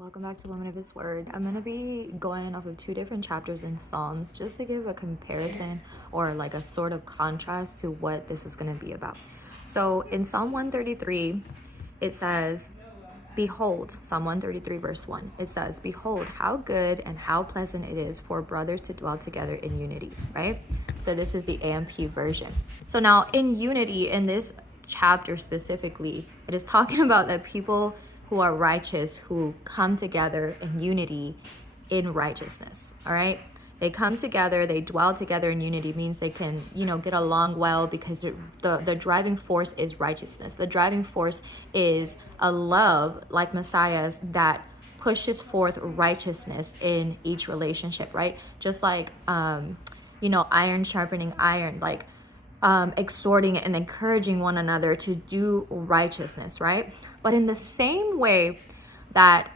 Welcome back to Women of His Word. I'm going to be going off of two different chapters in Psalms just to give a comparison or like a sort of contrast to what this is going to be about. So in Psalm 133, it says, behold, Psalm 133 verse 1, it says, behold, how good and how pleasant it is for brothers to dwell together in unity, right? So this is the AMP version. So now in unity, in this chapter specifically, it is talking about that people who are righteous, who come together in unity in righteousness, all right? They come together, they dwell together in unity, means they can, get along well because the driving force is righteousness. The driving force is a love like Messiah's that pushes forth righteousness in each relationship, right? Just like, iron sharpening iron, like exhorting and encouraging one another to do righteousness, right? But in the same way that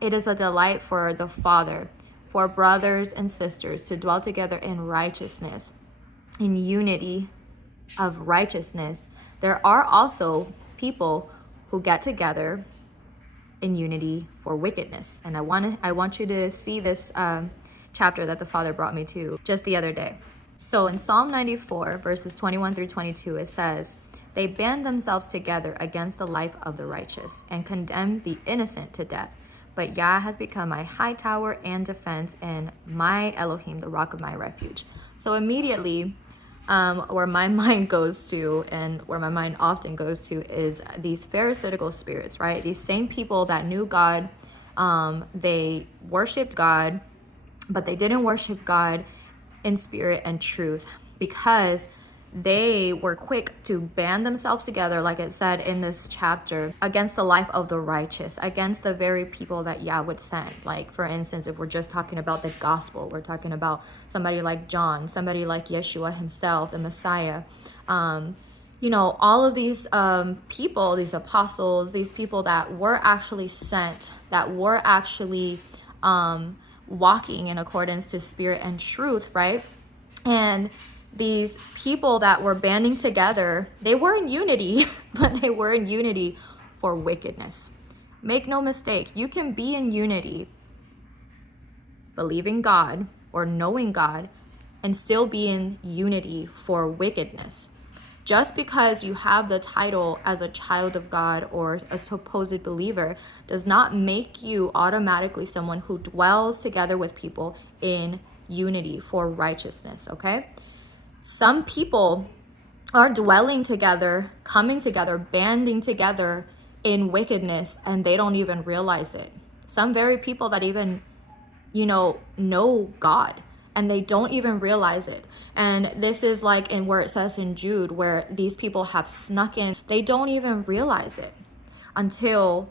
it is a delight for the Father, for brothers and sisters to dwell together in righteousness, in unity of righteousness, there are also people who get together in unity for wickedness. And I want you to see this chapter that the Father brought me to just the other day. So in Psalm 94, verses 21 through 22, it says, they band themselves together against the life of the righteous and condemn the innocent to death. But Yah has become my high tower and defense, and my Elohim, the rock of my refuge. So immediately, where my mind goes to, and where my mind often goes to, is these Pharisaical spirits, right? These same people that knew God, they worshiped God, but they didn't worship God in spirit and truth, because they were quick to band themselves together, like it said in this chapter, against the life of the righteous, against the very people that Yah would send. Like, for instance, if we're just talking about the gospel, we're talking about somebody like John, somebody like Yeshua himself, the Messiah. All of these people, these apostles, these people that were actually sent, that were actually walking in accordance to spirit and truth, right? And these people that were banding together, they were in unity, but they were in unity for wickedness. Make no mistake, you can be in unity, believing God or knowing God, and still be in unity for wickedness. Just because you have the title as a child of God or a supposed believer does not make you automatically someone who dwells together with people in unity for righteousness, okay? Some people are dwelling together, coming together, banding together in wickedness, and they don't even realize it. Some very people that even, know God, and they don't even realize it. And this is like in where it says in Jude, where these people have snuck in. They don't even realize it until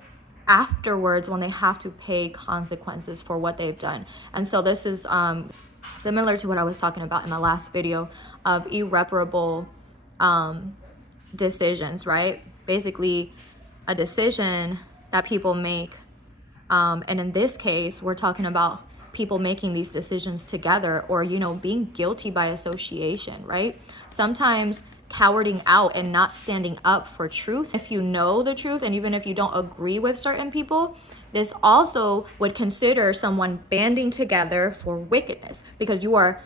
afterwards, when they have to pay consequences for what they've done. And so this is similar to what I was talking about in my last video of irreparable decisions, right? Basically, a decision that people make. And in this case, we're talking about people making these decisions together, or, being guilty by association, right? Sometimes cowarding out and not standing up for truth. If you know the truth, and even if you don't agree with certain people, this also would consider someone banding together for wickedness, because you are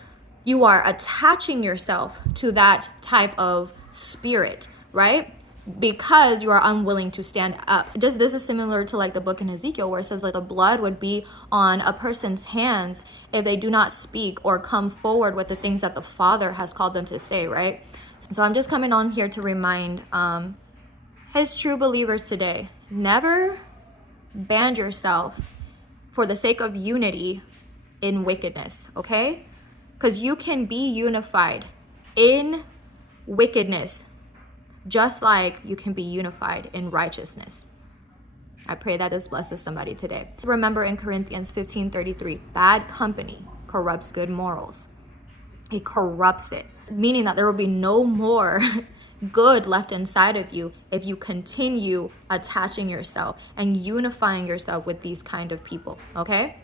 attaching yourself to that type of spirit, right? Because you are unwilling to stand up. This is similar to like the book in Ezekiel, where it says like the blood would be on a person's hands if they do not speak or come forward with the things that the Father has called them to say, right? So I'm just coming on here to remind his true believers today, never band yourself for the sake of unity in wickedness, okay? Because you can be unified in wickedness, just like you can be unified in righteousness. I pray that this blesses somebody today. Remember in Corinthians 15:33, bad company corrupts good morals. It corrupts it, meaning that there will be no more good left inside of you if you continue attaching yourself and unifying yourself with these kind of people, okay?